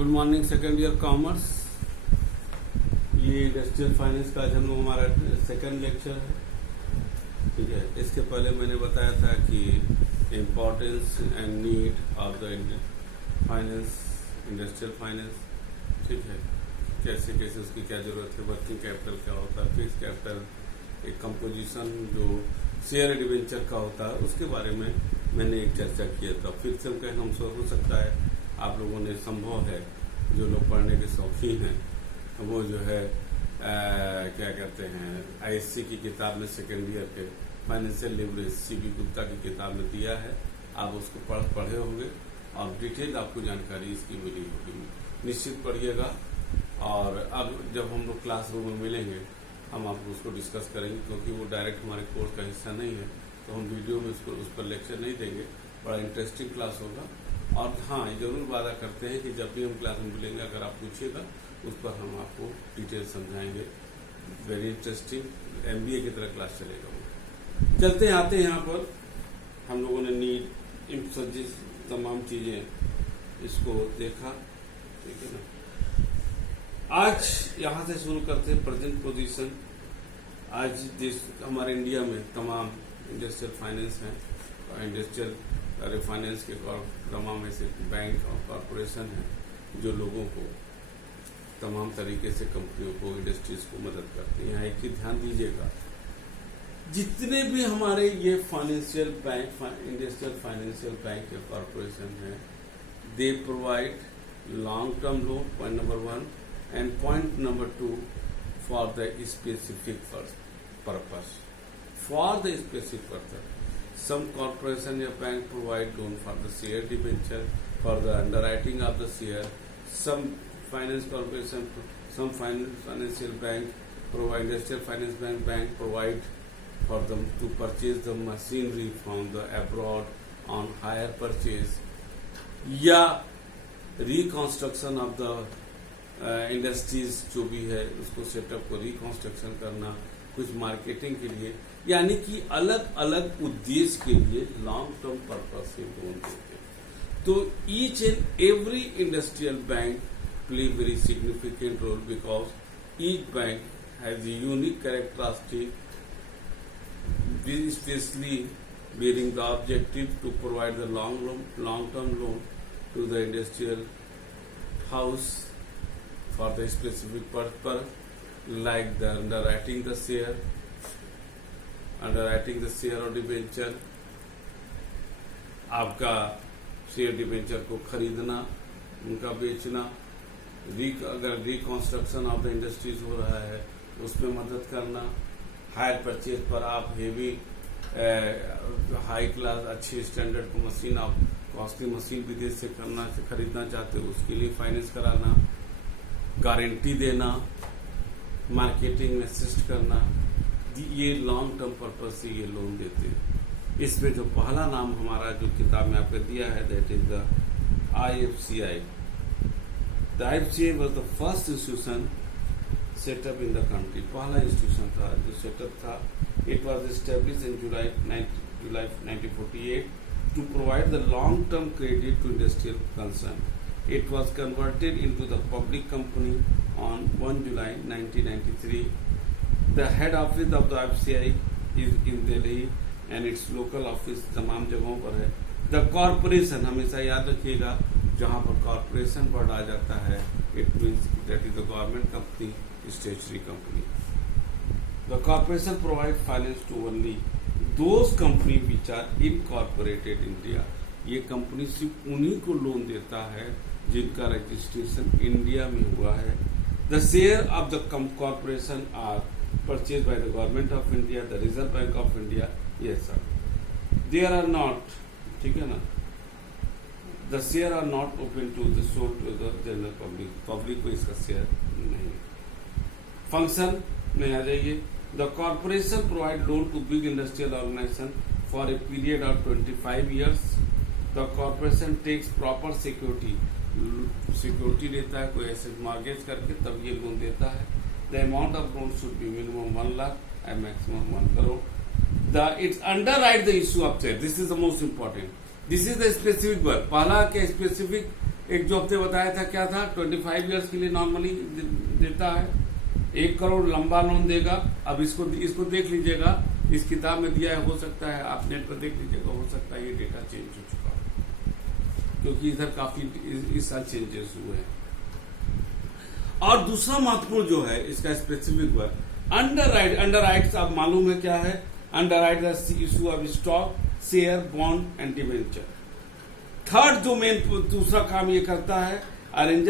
Good morning second year commerce. ये industrial finance का आज हम लोग हमारा सेकेंड लेक्चर है। ठीक है, इसके पहले मैंने बताया था कि importance and need of the finance, industrial finance. ठीक है, कैसे कैसे उसकी क्या जरूरत है, वर्किंग कैपिटल क्या होता है, फिक्स कैपिटल, एक कंपोजिशन जो शेयर डिवेंचर का होता है, उसके बारे में मैंने एक चर्चा किया था। फिर से हम हो सकता है आप लोगों ने संभव है, जो लोग पढ़ने के शौकीन हैं वो जो है क्या कहते हैं आईएससी की किताब में सेकेंड ईयर के फाइनेंशियल लिवरेज सीबी गुप्ता की किताब में दिया है। आप उसको पढ़े होंगे और डिटेल आपको जानकारी इसकी मिली होगी। निश्चित पढ़िएगा। और अब जब हम लोग क्लासरूम में मिलेंगे हम आपको उसको डिस्कस करेंगे, क्योंकि वो डायरेक्ट हमारे कोर्स का हिस्सा नहीं है, तो हम वीडियो में उसको उस पर लेक्चर नहीं देंगे। बड़ा इंटरेस्टिंग क्लास होगा। और हाँ, जरूर वादा करते हैं कि जब भी हम क्लास में मिलेंगे अगर आप पूछिएगा उस पर हम आपको डिटेल समझाएंगे। वेरी इंटरेस्टिंग एमबीए की तरह क्लास चलेगा वो। चलते हैं, आते हैं यहाँ पर। हम लोगों ने नीड इन सजिश तमाम चीजें इसको देखा। ठीक है ना। आज यहाँ से शुरू करते हैं प्रेजेंट पोजीशन। आज देश हमारे इंडिया में तमाम इंडस्ट्रियल फाइनेंस है, इंडस्ट्रियल फाइनेंस के तमाम ऐसे बैंक और कॉरपोरेशन हैं जो लोगों को तमाम तरीके से कंपनियों को, इंडस्ट्रीज को मदद करते हैं। यहाँ एक चीज ध्यान दीजिएगा, जितने भी हमारे ये financial bank, industrial financial bank या कॉरपोरेशन है, they provide long term loan, point number 1, and point number 2 for the specific purpose, for the specific purpose. Some corporation or bank provide loan for the share debenture, for the underwriting of the share. Some finance corporation, some financial bank provide, industrial finance bank provide for them to purchase the machinery from the abroad on hire purchase, या reconstruction of the industries जो भी है उसको setup को reconstruction करना, कुछ marketing के लिए, यानी कि अलग अलग उद्देश्य के लिए लॉन्ग टर्म पर्पज से लोन देते हैं। तो each and every industrial bank play very significant role because each bank has a unique characteristic, specially bearing the objective to provide the long term loan to the industrial house for the specific purpose, like the underwriting the share or debenture, आपका share debenture को खरीदना, उनका बेचना, अगर reconstruction of the industries हो रहा है उसमें मदद करना, हायर परचेज पर आप हेवी हाई क्लास अच्छी स्टैंडर्ड को मशीन, आप कॉस्टली मशीन विदेश से खरीदना चाहते हो उसके लिए फाइनेंस कराना, गारंटी देना, मार्केटिंग में असिस्ट करना, ये लॉन्ग टर्म पर्पज से ये लोन देते हैं। इसमें जो पहला नाम हमारा जो किताब में आपको दिया है, that is the IFCI। The IFCI was the first institution setup in the country. पहला इंस्टीट्यूशन था जो सेटअप था। It was established in July 1948 to provide the long term credit to industrial concern. It was converted into the public company on 1 July 1993. The head office of the IFCI is in Delhi and its local office तमाम जगहों पर है। The corporation, हमेशा याद रखिएगा, जहाँ पर corporation word आ जाता है, it means that is the government company, statutory company. The corporation provide finance to only those company which are incorporated in India. ये कंपनी सिर्फ उन्हीं को लोन देता है जिनका रजिस्ट्रेशन इंडिया में हुआ है। The share of the corporation are purchase by the government of India, the reserve bank of India. Yes sir, there are not, ठीक है ना, the share are not open to the sold to the general public. Public को इसका share नहीं। Function में आ जाइए। The corporation provide loan to big industrial organisation for a period of 25 years. The corporation takes proper security देता है, कोई asset mortgage करके तब ये लोन देता है। The amount of loan should be minimum 1 lakh and maximum 1 crore. It's underwrite the issue of share. This is the most important, this is the specific word. पहला के स्पेसिफिक एक जो हफ्ते बताया था क्या था, 25 ईयर्स के लिए नॉर्मली देता है, 1 करोड़ लंबा लोन देगा। अब इसको देख लीजिएगा, इस किताब में दिया है, हो सकता है आप नेट पर देख लीजिएगा, हो सकता है ये डेटा चेंज हो चुका हो, क्योंकि इधर काफी इस साल चेंजेस हुए हैं। और दूसरा महत्वपूर्ण जो है इसका स्पेसिफिक वर्ड, अंडरराइट्स आप मालूम है क्या है, underwrite the issue of stock, share, bond and debenture. Third जो मेन दूसरा काम ये करता है, arrange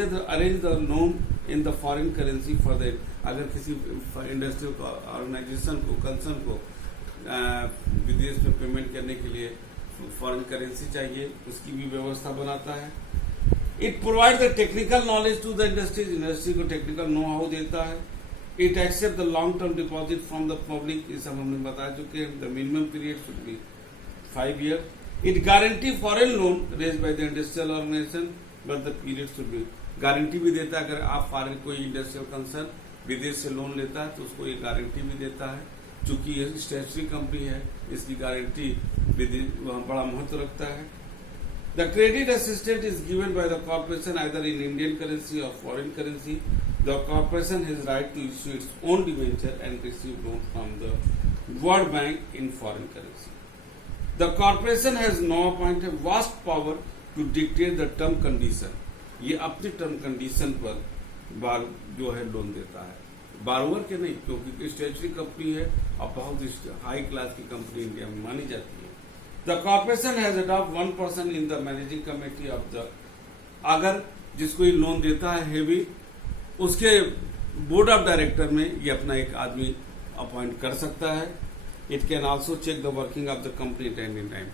the loan in the foreign currency for the, अगर किसी इंडस्ट्रियल ऑर्गेनाइजेशन को, कंसर्न को विदेश में पेमेंट करने के लिए फॉरेन करेंसी चाहिए, उसकी भी व्यवस्था बनाता है। It provide the technical knowledge to the industry को टेक्निकल नो हाउ देता है। It accept the long term deposit from the public, ये सब हमने बता चुके हैं। The minimum period should be 5 year. It guarantee foreign loan raise by the industrial organisation but the period should be, guarantee भी देता है, अगर आप फॉरेन कोई इंडस्ट्रियल कंसर्न विदेश से लोन लेता है तो उसको ये गारंटी भी देता है। चूंकि ये स्टेशनरी कंपनी है, इसकी गारंटी बड़ा महत्व रखता है। The credit assistance is given by the corporation either in Indian currency or foreign currency. The corporation has right to issue its own debenture and receive loan from the World Bank in foreign currency. The corporation has now appointed vast power to dictate the term condition. ये अपनी term condition पर जो है loan देता है, बारोवर के नहीं, क्योंकि स्टेशनरी कंपनी है और बहुत हाई क्लास की कंपनी इंडिया में मानी जाती है। The corporation has adopted 1 person in the managing committee of the, अगर जिसको ये लोन देता है हेवी, उसके बोर्ड ऑफ डायरेक्टर में ये अपना एक आदमी अपॉइंट कर सकता है। It can also check the working of the company time in time,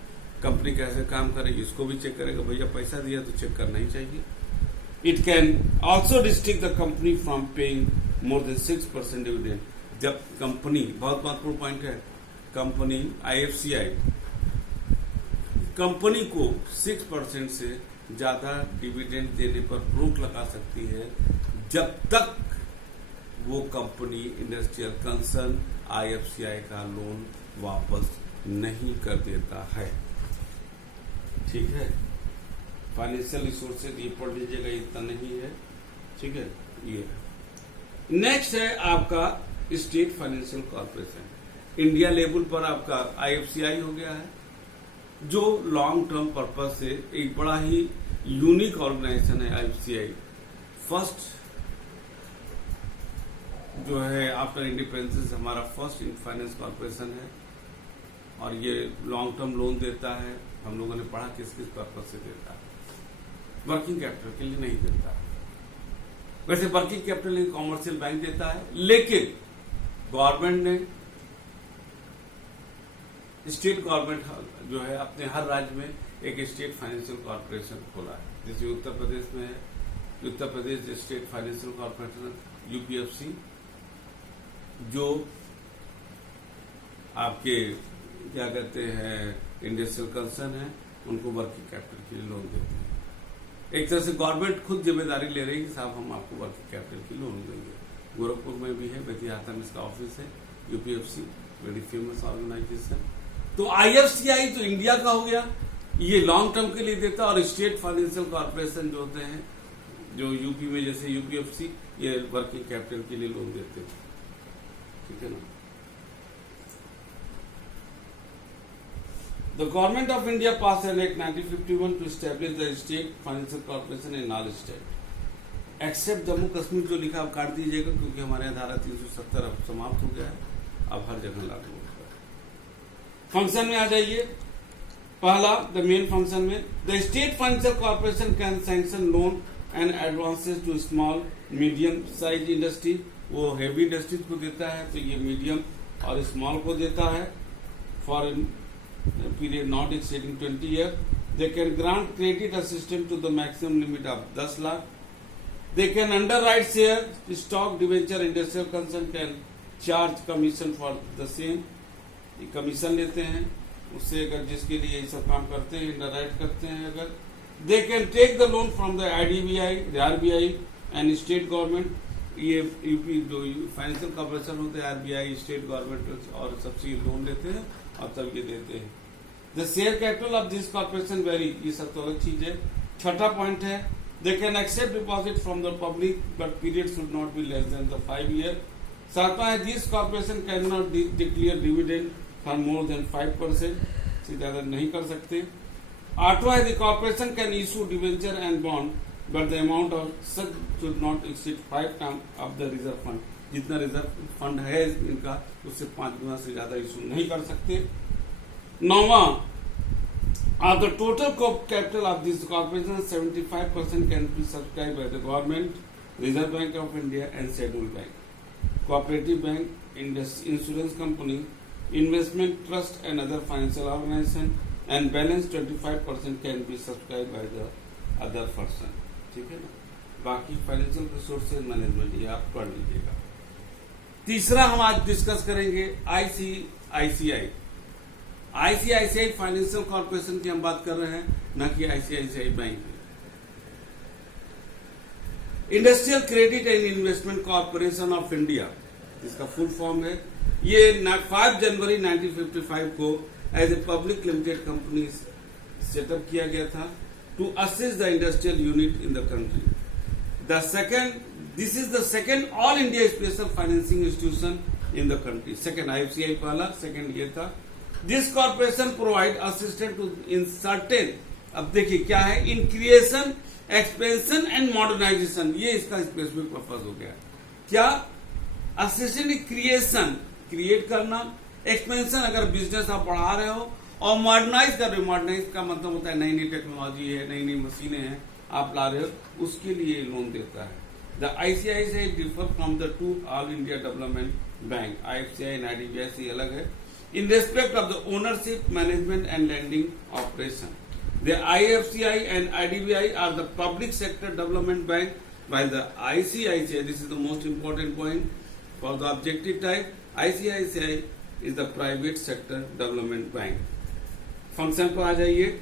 company कैसे काम करेगी इसको भी चेक करेगा, भैया पैसा दिया तो चेक करना ही चाहिए। It can also restrict the company from paying more than 6% dividend. जब कंपनी, बहुत महत्वपूर्ण पॉइंट है, कंपनी IFCI कंपनी को 6% से ज्यादा डिविडेंड देने पर रोक लगा सकती है जब तक वो कंपनी इंडस्ट्रियल कंसर्न IFCI का लोन वापस नहीं कर देता है। ठीक है, फाइनेंशियल रिसोर्सेज ये पढ़ लीजिएगा, इतना नहीं है। ठीक है, ये नेक्स्ट है आपका state financial corporation. India level पर आपका IFCI हो गया है, जो लॉन्ग टर्म पर्पज से एक बड़ा ही यूनिक ऑर्गेनाइजेशन है। IFCI फर्स्ट जो है आफ्टर इंडिपेंडेंस हमारा फर्स्ट फाइनेंस कॉर्पोरेशन है, और ये लॉन्ग टर्म लोन देता है। हम लोगों ने पढ़ा किस किस पर्पज से देता है, वर्किंग कैपिटल के लिए नहीं देता है। वैसे वर्किंग कैपिटल कॉमर्शियल बैंक देता है, लेकिन गवर्नमेंट ने, स्टेट गवर्नमेंट जो है अपने हर राज्य में एक स्टेट फाइनेंशियल कॉर्पोरेशन खोला है। जैसे उत्तर प्रदेश में है, Uttar Pradesh state financial corporation UPFC, जो आपके क्या कहते हैं इंडस्ट्रियल कंसर्न है, उनको वर्किंग कैपिटल के लिए लोन देते हैं। एक तरह से गवर्नमेंट खुद जिम्मेदारी ले रही है कि साहब हम आपको वर्किंग कैपिटल की लोन देंगे। गोरखपुर में भी है, बेतिहाता में इसका ऑफिस है। UPFC very famous organisation. तो IFCI तो इंडिया का हो गया, ये लॉन्ग टर्म के लिए देता है, और स्टेट फाइनेंशियल कॉर्पोरेशन जो होते हैं, जो यूपी में जैसे UPFC, ये वर्किंग कैपिटल के लिए लोन देते हैं। ठीक है ना। The Government of India passed an Act 1951 to establish the state financial corporation in all states, except Jammu Kashmir. जो लिखा आप काट दीजिएगा, क्योंकि हमारे यहाँ धारा 370 अब समाप्त हो गया है, अब हर जगह लागू होगा। फंक्शन में आ जाइए। पहला, द मेन फंक्शन में, the state financial corporation can sanction loan and advances to small medium size industry. वो हेवी इंडस्ट्रीज को देता है, तो ये मीडियम और स्मॉल को देता है for period not exceeding 20 year. They can grant credit assistance to the maximum limit of 10 lakh. They can underwrite share, stock, debenture. Industrial concern can charge commission for the same, commission लेते हैं उससे, अगर जिसके लिए ये सब काम करते हैं, अंडरराइट करते हैं। अगर they can take the loan from the IDBI, RBI and state government. ये यूपी जो फाइनेंशियल कॉर्पोरेशन होते हैं, RBI, स्टेट गवर्नमेंट और सबसे लोन लेते हैं और तब ये देते हैं। The share capital of this corporation very, ये सब तो अलग चीज है। छठा पॉइंट है, They can accept deposit from the public, but period should not be less than the 5 year. सातवां है, these corporation cannot declare dividend for more than 5%, से ज्यादा नहीं कर सकते. आठवां है, the corporation can issue debenture and bond, but the amount of such should not exceed 5 times of the reserve fund. जितना रिजर्व फंड है इनका उससे 5 गुना से ज्यादा इशू नहीं कर सकते. नौवां, of the total capital of this corporation, 75% can be subscribed by the government, Reserve Bank of India and scheduled bank, cooperative bank, insurance company, investment trust and other financial organization, and balance 25% can be subscribed by the other person. ठीक है ना. बाकी financial resources management ये आप पढ़ लीजिएगा. तीसरा हम आज डिस्कस करेंगे आईसीआईसीआई फाइनेंशियल कॉर्पोरेशन की हम बात कर रहे हैं, न कि ICICI bank. Industrial credit and investment corporation of India, इसका फुल फॉर्म है. ये 5 जनवरी 1955 को as a public limited company setup किया गया था to assist the industrial unit in the country. This is the second all India special financing institution in the country. Second IFCI पहला, second ये था. This corporation provide assistance to in certain, अब देखिए क्या है, in creation, expansion and modernization, ये इसका specific purpose हो गया. क्या असिस्टेंट क्रिएशन, क्रिएट करना, एक्सपेंशन अगर बिजनेस आप बढ़ा रहे हो, और मॉडर्नाइज कर रहे हो. मॉडर्नाइज का मतलब होता है नई नई टेक्नोलॉजी है, नई नई मशीनें हैं आप ला रहे हो, उसके लिए लोन देता है. The ICICI differ from the two All India Development Bank, IFCI and IDBI से अलग है in respect of the ownership, management and lending operation. The IFCI and IDBI are the public sector development bank, while the ICICI, this is the most important point for the objective type, ICICI is the private sector development bank. Function पर आ जाइए.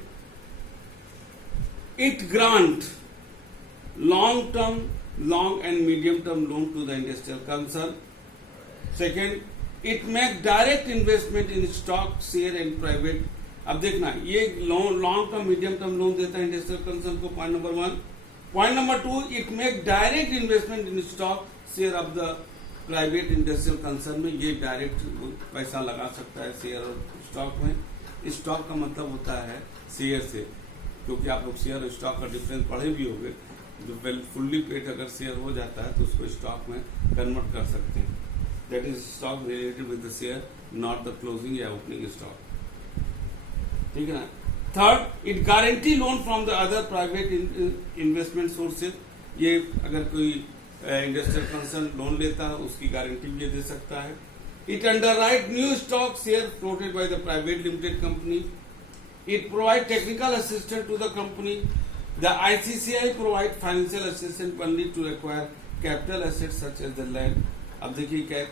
It grant long and medium term loan to the industrial concern. Second, it make direct investment in stock, share and private. अब देखना, ये long term medium term loan देता है industrial concern को. Point number 1. Point number 2, it make direct investment in stock, share of the private industrial concern में. ये direct पैसा लगा सकता है शेयर और स्टॉक में. स्टॉक का मतलब होता है शेयर से, क्योंकि आप लोग शेयर और स्टॉक का डिफरेंस पढ़े भी होंगे. जो फुल्ली पेड अगर शेयर हो जाता है तो उसको स्टॉक में कन्वर्ट कर सकते हैं. That is stock related with the share, not the closing या ओपनिंग स्टॉक. ठीक है ना. Third, it guarantee loan from the other private investment sources. ये अगर कोई इंडस्ट्रियल कंसर्न लोन लेता है उसकी गारंटी भी दे सकता है. It underwrite new stock share floated by the private limited company. It provide technical assistance to the company. The ICCI provide financial assistance only to acquire capital assets such as the land. अब देखिए क्या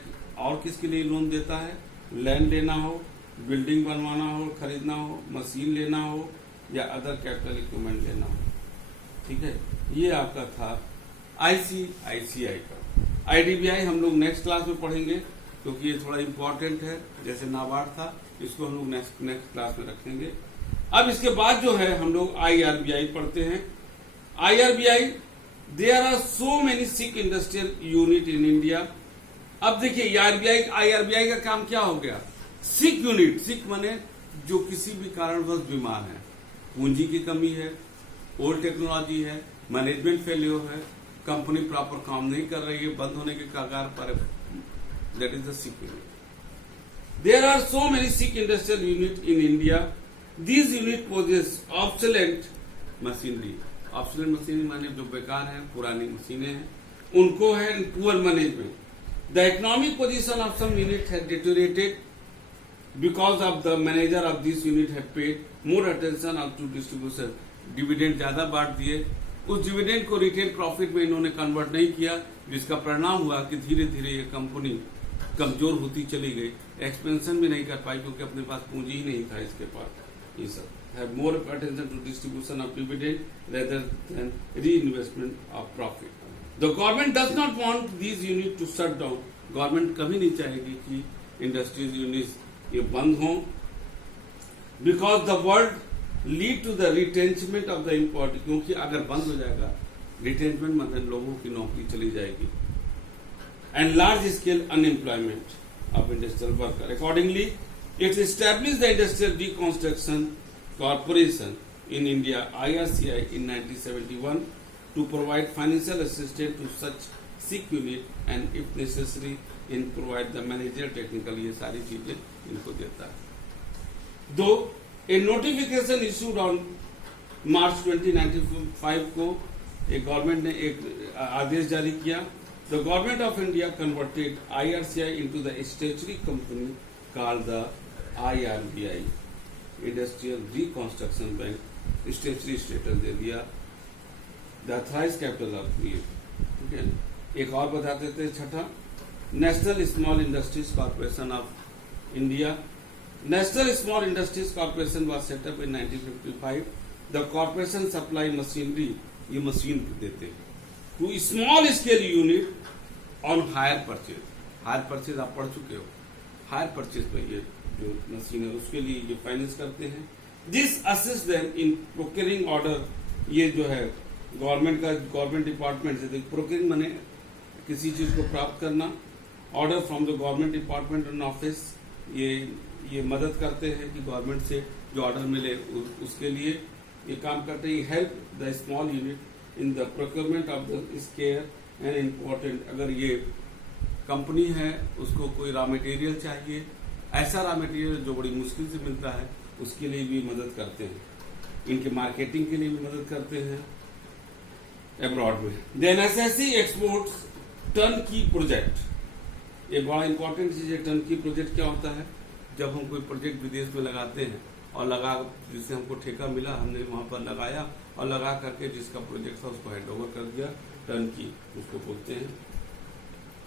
और किसके लिए loan देता है. Land लेना हो, बिल्डिंग बनवाना हो, खरीदना हो, मशीन लेना हो या अदर कैपिटल इक्विपमेंट लेना हो. ठीक है, ये आपका था ICICI का. IDBI हम लोग नेक्स्ट क्लास में पढ़ेंगे क्योंकि ये थोड़ा इंपॉर्टेंट है. जैसे नाबार्ड था, इसको हम लोग नेक्स्ट क्लास में रखेंगे. अब इसके बाद जो है हम लोग IRBI पढ़ते हैं. IRBI, there are so many sick industrial unit in India. अब देखिए IRBI का काम क्या हो गया. सिक यूनिट, सिक माने जो किसी भी कारणवश बीमार है, पूंजी की कमी है, ओल्ड टेक्नोलॉजी है, मैनेजमेंट फेलियर है, कंपनी प्रॉपर काम नहीं कर रही है, बंद होने के कगार पर, that is the sick unit. There are so many sick industrial unit in India. These unit possess obsolete machinery. Obsolete machinery माने जो बेकार है, पुरानी मशीनें हैं, उनको है poor management. The economic position of some unit has deteriorated because of the manager of this unit have paid more attention to distribution. Dividend ज्यादा बांट दिए, उस डिविडेंड को रिटेल प्रॉफिट में इन्होंने कन्वर्ट नहीं किया, जिसका परिणाम हुआ कि धीरे धीरे ये कंपनी कमजोर होती चली गई. एक्सपेंशन भी नहीं कर पाई क्योंकि अपने पास पूंजी ही नहीं था इसके पास. Have more attention to distribution of dividend rather than reinvestment of profit. The government does not want these units to shut down. Government कभी नहीं चाहेगी कि इंडस्ट्रीज यूनिट्स ये बंद हों, because the world lead to the retrenchment of the import. क्योंकि अगर बंद हो जाएगा रिटेंचमेंट मतलब लोगों की नौकरी चली जाएगी, and large scale unemployment of industrial worker. Accordingly it's establish the industrial reconstruction corporation in India (IRCI) in 1971 to provide financial assistance to such sick unit and if necessary in provide the managerial technical, ये सारी चीजें इनको देता है। दो a notification issued on March 2095 को एक government ने एक आदेश जारी किया। The government of India converted IRCI into the statutory company called the IRBI, Industrial Reconstruction Bank, stationary status दे दिया, द अथराइज्ड कैपिटल ऑफ ये। ठीक है, एक और बता देते हैं छठा, national small industries corporation of India. National small industries corporation was set up in 1955। The corporation supply machinery, ये मशीन देते हैं, to small scale unit on hire purchase. Hire purchase आप पढ़ चुके हो, हायर परचेज पे ये जो मशीन है उसके लिए ये फाइनेंस करते हैं। This assist them in procuring order, ये जो है गवर्नमेंट डिपार्टमेंट से प्रोक्योरिंग माने किसी चीज को प्राप्त करना, order from the government department and office, ये मदद करते हैं कि गवर्नमेंट से जो ऑर्डर मिले उसके लिए ये काम करते हैं। Help the small unit in the procurement of the square and important, अगर ये कंपनी है उसको कोई रॉ मटेरियल चाहिए, ऐसा रॉ मटेरियल जो बड़ी मुश्किल से मिलता है, उसके लिए भी मदद करते हैं। इनके मार्केटिंग के लिए भी मदद करते हैं अब्रॉड में। देन एसएससी एक्सपोर्ट्स टर्न की प्रोजेक्ट, ये बड़ा इंपॉर्टेंट चीज है। टर्न की प्रोजेक्ट क्या होता है? जब हम कोई प्रोजेक्ट विदेश में लगाते हैं और जिससे हमको ठेका मिला, हमने वहां पर लगाया और लगा करके जिसका प्रोजेक्ट था उसको हैंड ओवर कर दिया, टर्न की उसको बोलते हैं।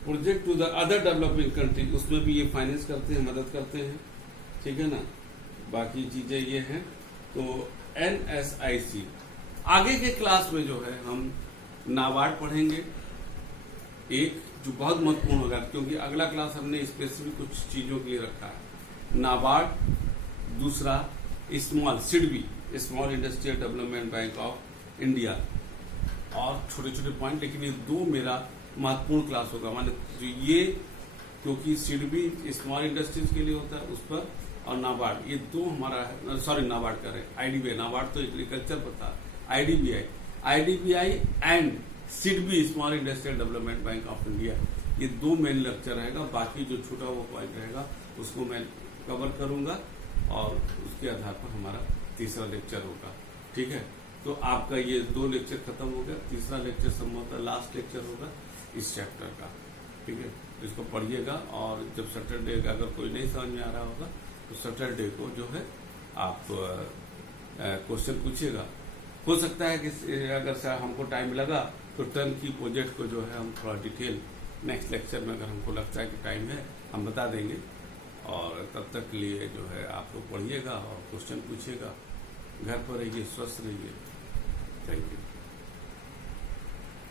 Project to the other developing country, उसमें भी ये फाइनेंस करते हैं, मदद करते हैं। ठीक है ना, बाकी चीजें ये हैं। तो NSIC, आगे के क्लास में जो है हम नाबार्ड पढ़ेंगे, एक जो बहुत महत्वपूर्ण होगा क्योंकि अगला क्लास हमने स्पेसिफिक कुछ चीजों के लिए रखा है। नाबार्ड, दूसरा small SIDBI, small industrial development bank of India, और छोटे छोटे पॉइंट, लेकिन ये दो मेरा महत्वपूर्ण क्लास होगा। माने जो ये, क्योंकि सिडबी स्मॉल इंडस्ट्रीज के लिए होता है उस पर, और नाबार्ड, ये दो हमारा, सॉरी नाबार्ड कर रहे हैं, आईडीबीआई, नाबार्ड तो एग्रीकल्चर पर था, IDBI and SIDBI small industrial development bank of India, ये दो मेन लेक्चर रहेगा। बाकी जो छोटा वो पॉइंट रहेगा उसको मैं कवर करूंगा और उसके आधार पर हमारा तीसरा लेक्चर होगा। ठीक है, तो आपका ये दो लेक्चर खत्म हो गया, तीसरा लेक्चर संभवतः लास्ट लेक्चर होगा इस चैप्टर का। ठीक है, इसको पढ़िएगा और जब सैटरडे अगर कोई नहीं समझ में आ रहा होगा तो सैटरडे को जो है आप क्वेश्चन पूछिएगा। हो सकता है कि अगर हमको टाइम लगा तो टर्न की प्रोजेक्ट को जो है हम थोड़ा डिटेल नेक्स्ट लेक्चर में, अगर हमको लगता है कि टाइम है, हम बता देंगे। और तब तक के लिए जो है आप लोग पढ़िएगा और क्वेश्चन पूछिएगा। घर पर रहिए, स्वस्थ रहिए। Thank you.